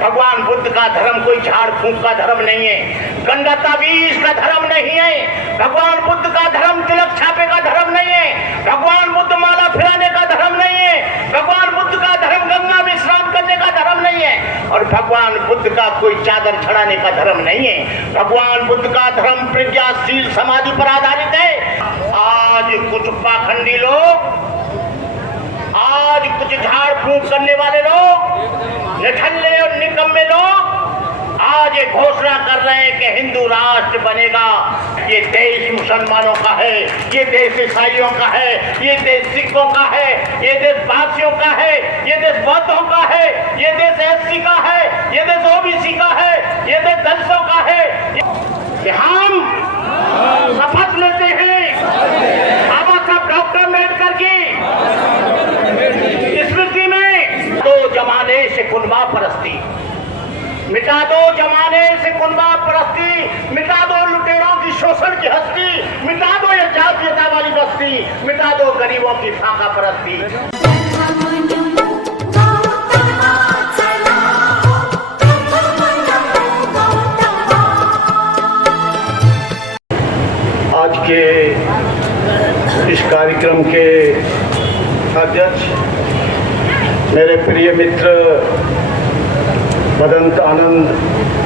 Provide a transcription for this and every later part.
भगवान बुद्ध का धर्म कोई झाड़ फूंक का धर्म नहीं है, गंदा ताबीज का धर्म नहीं है। भगवान बुद्ध का धर्म तिलक छापे का धर्म नहीं है। भगवान बुद्ध माला फिराने का धर्म नहीं है। भगवान बुद्ध का धर्म गंगा में स्नान करने का धर्म नहीं है। और भगवान बुद्ध का कोई चादर चढ़ाने का धर्म नहीं है। भगवान बुद्ध का धर्म प्रज्ञाशील समाधि पर आधारित है। आज कुछ पाखंडी लोग, आज कुछ झाड़ फूंक करने वाले लोग, निठल्ले और निकम्मे लोग आज ये घोषणा कर रहे हैं कि हिंदू राष्ट्र बनेगा। ये देश मुसलमानों का है, ये देश ईसाइयों का है, ये देश सिखों का है, ये देश पारसियों का है, ये देश बौद्धों का है, ये देश एससी का है, ये देश ओबीसी का है, ये देश दलितों का है। कि हम शपथ लेते हैं बाबा साहब डॉक्टर अम्बेडकर की स्मृति में, दो जमाने से कुनबा परस्ती मिटा दो, जमाने से कुनबा परस्ती मिटा दो, लुटेरों की शोषण की हस्ती मिटा दो, ये जातीयता वाली बस्ती मिटा दो, गरीबों की फाका परस्ती। आज के इस कार्यक्रम के अध्यक्ष मेरे प्रिय मित्र मदंत आनंद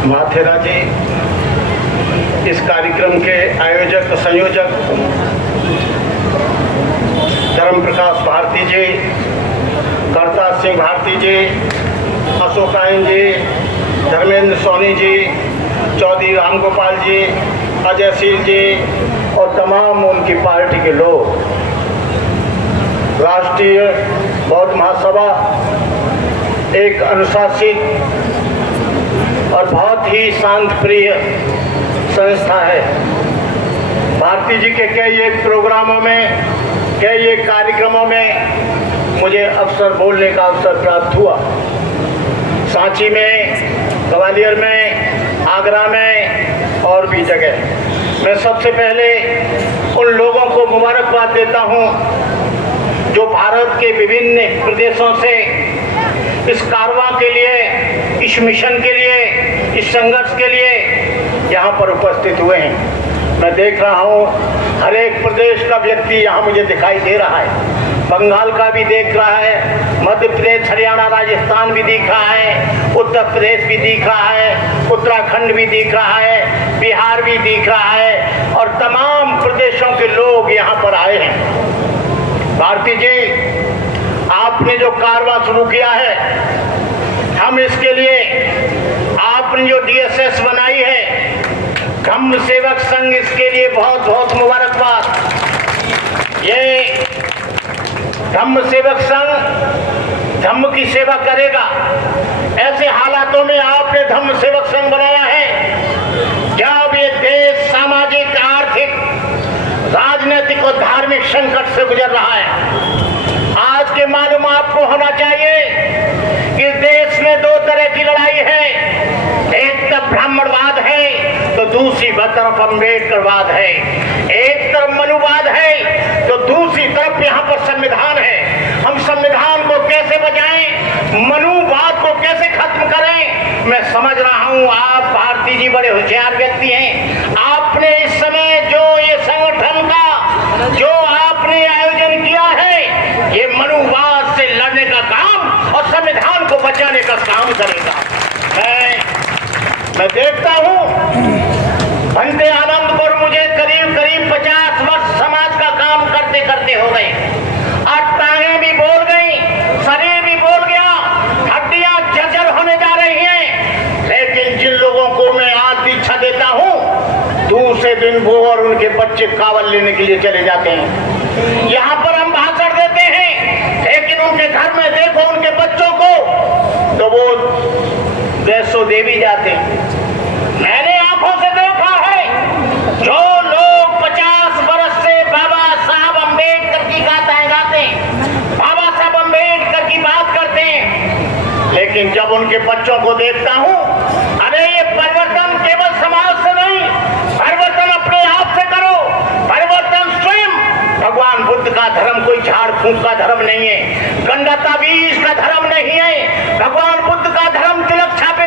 माथेरा जी, इस कार्यक्रम के आयोजक संयोजक धर्म प्रकाश भारती जी, करताज सिंह भारती जी, अशोकायन जी, धर्मेंद्र सोनी जी, चौधरी रामगोपाल जी, अजयशील जी और तमाम उनकी पार्टी के लोग, राष्ट्रीय बौद्ध महासभा एक अनुशासित और बहुत ही शांत प्रिय संस्था है। भारती जी के कई एक प्रोग्रामों में, कई एक कार्यक्रमों में मुझे अवसर बोलने का अवसर प्राप्त हुआ। सांची में, ग्वालियर में, आगरा में और भी जगह। मैं सबसे पहले उन लोगों को मुबारकबाद देता हूं जो भारत के विभिन्न प्रदेशों से इस कारवां के लिए, इस मिशन के लिए, इस संघर्ष के लिए यहाँ पर उपस्थित हुए हैं। मैं देख रहा हूँ हर एक प्रदेश का व्यक्ति यहाँ मुझे दिखाई दे रहा है। बंगाल का भी देख रहा है, मध्य प्रदेश, हरियाणा, राजस्थान भी दिख रहा है, उत्तर प्रदेश भी दिख रहा है, उत्तराखंड भी दिख रहा है, बिहार भी दिख रहा है और तमाम प्रदेशों के लोग यहाँ पर आए हैं। भारती जी, आपने जो कारवां शुरू किया है, हम इसके लिए, आपने जो डीएसएस बनाई है, धम्म सेवक संघ, इसके लिए बहुत बहुत मुबारकबाद। ये धम्म सेवक संघ धम्म की सेवा करेगा। ऐसे हालातों में आपने धम्म सेवक संघ बनाया है जब ये देश सामाजिक, आर्थिक, राजनीतिक और धार्मिक संकट से गुजर रहा है। आज के मालूम आपको होना चाहिए कि देश में दो तरह की लड़ाई है, एक तरफ ब्राह्मणवाद है तो दूसरी तरफ अम्बेडकरवाद है, एक तरफ मनुवाद है तो दूसरी तरफ यहाँ पर संविधान है। हम संविधान को कैसे बचाएं, मनुवाद को कैसे खत्म करें? मैं समझ रहा हूँ आप भारती जी बड़े होशियार व्यक्ति हैं। आपने इस समय जो ये संगठन का जो आपने आयोजन किया है, ये मनुवाद से लड़ने का काम और संविधान को बचाने का काम करेगा। मैं देखता हूँ भंते आनंद पर मुझे करीब करीब 50 वर्ष समाज का काम करते करते हो गए। आज टांगें भी बोल गई, शरीर भी बोल गया, हड्डियां जर्जर होने जा रही हैं। लेकिन जिन लोगों को मैं आज दीक्षा देता हूँ, दूसरे दिन वो और उनके बच्चे कावल लेने के लिए चले जाते हैं। यहाँ पर हम भाषण देते हैं, लेकिन उनके घर में देखो उनके बच्चों को तो वो वैसो देवी जाते हैं। मैंने आंखों से देखा है जो लोग 50 वर्ष से बाबा साहब अम्बेडकर की गाथाएं गाते हैं, बाबा साहब अम्बेडकर की बात करते हैं, लेकिन जब उनके बच्चों को देखता हूँ, अरे ये परिवर्तन केवल समाज से नहीं, परिवर्तन अपने आप से करो, परिवर्तन स्वयं। भगवान बुद्ध का धर्म कोई झाड़ फूंक का धर्म नहीं है, गंदा ताबीज का धर्म नहीं है। भगवान बुद्ध का धर्म तिलक छापे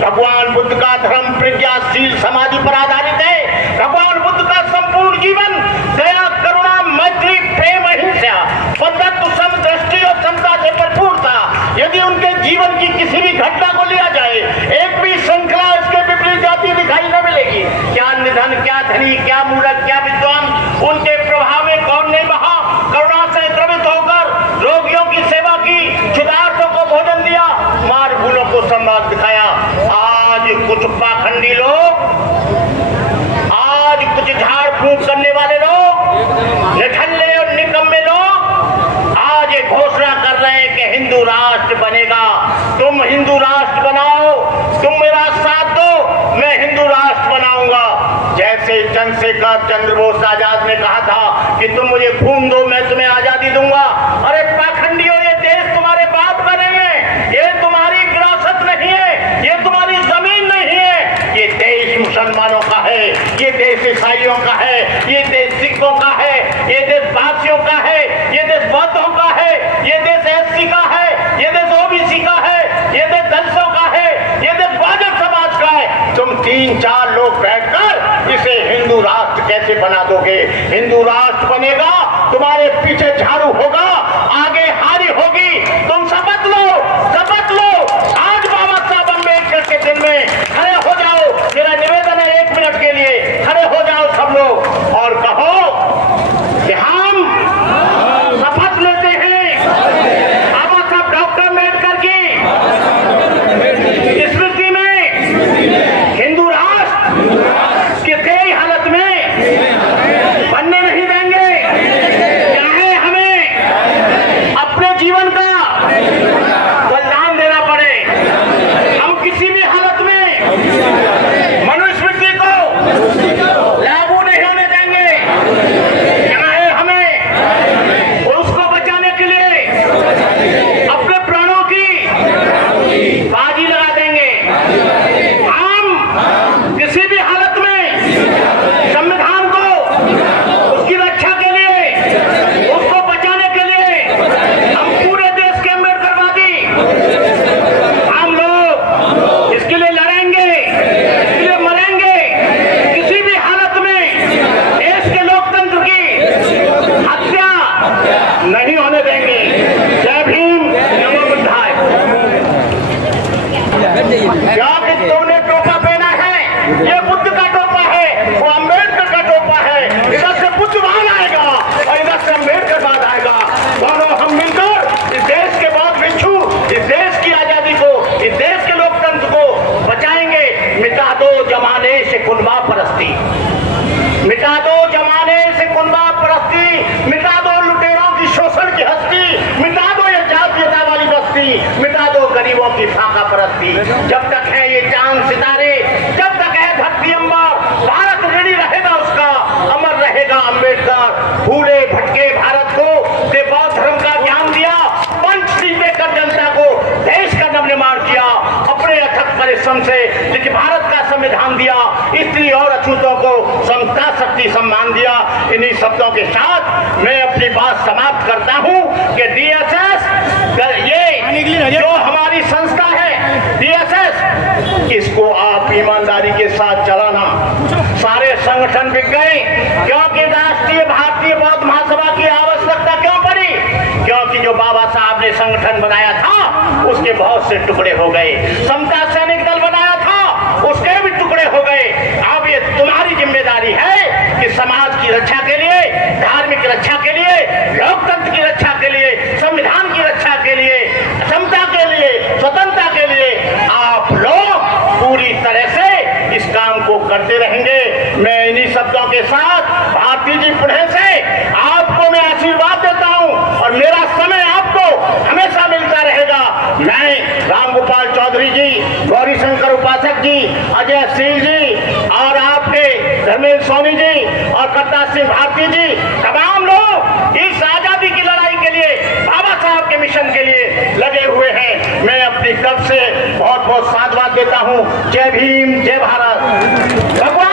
भगवान बुद्ध का धर्म प्रज्ञाशील समाधि पर आधारित है। भगवान बुद्ध का संपूर्ण जीवन दया, करुणा, मैत्री, प्रेम, अहिंसा, बंधुत्व, समदृष्टि और समता से भरपूर था। यदि उनके जीवन की किसी भी घटना को लिया जाए, एक भी श्रृंखला इसके विपरीत जाती दिखाई न मिलेगी। क्या निधन, क्या धनी, क्या मूर्ख, क्या विद्वान, उनके प्रभाव में कौन नहीं बहा। करुणा से द्रवित होकर रोगियों की सेवा की, क्षुधार्तों को भोजन दिया, मार भूलों को संवाद दिखाया। आज कुछ पाखंडी लोग, आज कुछ झाड़ फूंक करने वाले लोग, निठल्ले और निकम्मे लोग आज ये घोषणा कर रहे हैं कि हिंदू राष्ट्र बनेगा। तुम हिंदू राष्ट्र बनाओ, तुम मेरा साथ दो, मैं हिंदू राष्ट्र बनाऊंगा। जैसे चंद्रशेखर चंद्र बोस आजाद ने कहा था कि तुम मुझे खून दो, मैं तुम्हें आजादी दूंगा। अरे पाखंडियों, ये देश तुम्हारे बाप का नहीं है, ये तुम्हारी विरासत नहीं है, ये तुम्हारी जमीन नहीं है। ये देश मुसलमानों का है, ये देश ईसाइयों का है, ये देश सिखों का है, ये देश पारसियों का है, ये देश बौद्धों का है, ये देश एससी का है, ये देश ओबीसी का है, ये देश दलितों का है, ये देश बहुजन समाज का है। तुम 3-4 लोग बैठकर इसे हिंदू राष्ट्र कैसे बना दोगे? हिंदू राष्ट्र बनेगा, तुम्हारे पीछे झाड़ू होगा, आगे हारी होगी। तुम शपथ लो, शपथ लो। आज बाबा साहब अम्बेडकर के दिन में खड़े हो जाओ। मेरा निवेदन है 1 मिनट के लिए खड़े हो जाओ सब लोग और कहो कि हम शपथ लेते हैं बाबा साहब डॉक्टर अम्बेडकर की स्मृति में हिंदू राष्ट्र किसी हालत में बनने नहीं देंगे। चाहे हमें अपने जीवन का बलिदान देना पड़े, हम किसी भी हालत में मनुस्मृति को लागू नहीं होने देंगे। चाहे हमें उसको बचाने के लिए अपने प्राणों की बाजी लगा देंगे। हम किसी भी हालत में संविधान को उसकी रक्षा के लिए, उसको बचाने के लिए हम पूरे देश के अम्बेडकरवादी हम लोग इसके लिए लड़ेंगे, इसके लिए मरेंगे। किसी भी हालत में देश के लोकतंत्र की हत्या नहीं होने देंगे। जय भीम, नमो बुद्धाय। क्या कि तुमने टोपा पहना है, ये बुद्ध का टोपा है, वो अम्बेडकर का टोपा है। इधर से बुद्ध बाद आएगा और इधर से अम्बेडकर बाद आएगा। दोनों हम मिलकर इस देश के बाद बिच्छू, इस देश की आजादी को, इस देश के लोकतंत्र को बचाएंगे। मिटा दो जमाने से कुनबा परस्ती, मिटा दो जमाने से कुनबा परस्ती, मिटा दो लुटेरों की शोषण की हस्ती, मिटा दो ये जातीयता वाली बस्ती, मिटा दो गरीबों की फाका परस्ती। जब तक है ये चांद सितारे, जब तक है धरती अंबर, भारत ऋणी रहेगा उसका, अमर रहेगा अम्बेडकर। भूले भटके भारत को से बौद्ध धर्म का ज्ञान दिया, पंचशील देकर जनता को देश का नवनिर्माण किया अपने अथक परिश्रम से। लेकिन भारत का संविधान दिया, स्त्री और अछूतों को समता, शक्ति, सम्मान दिया। इन्हीं शब्दों के साथ मैं अपनी बात समाप्त करता हूं कि डीएसएस ये जो हमारी संस्था है डीएसएस, इसको आप ईमानदारी के साथ चलाना। सारे संगठन बिक गए क्योंकि राष्ट्रीय भारतीय बौद्ध महासभा की आवश्यकता क्यों पड़ी? क्योंकि जो बाबा साहब ने संगठन बनाया था उसके बहुत से टुकड़े हो गए। समता सैनिक दल बनाया था, उसके भी टुकड़े हो गए। अब ये तुम्हारी जिम्मेदारी है कि समाज की रक्षा के लिए, धार्मिक रक्षा के लिए, लोकतंत्र की रक्षा के लिए, संविधान की रक्षा के लिए, समता के लिए, स्वतंत्रता के लिए आप लोग पूरी तरह से इस काम को करते रहेंगे। मैं इन्हीं शब्दों के साथ भारती जी पुणे से आपको मैं आशीर्वाद देता हूं और मेरा समय आपको हमेशा मिलता रहेगा। मैं रामगोपाल चौधरी जी, गौरी शंकर उपासक जी, अजय सिंह जी और आपके धर्मेंद्र सोनी जी और करतार सिंह भारती जी, तमाम लोग इस आजादी की लड़ाई के लिए, बाबा साहब के मिशन के लिए लगे हुए हैं। मैं अपनी तरफ से बहुत बहुत साधुवाद देता हूं। जय भीम, जय भारत। भगवान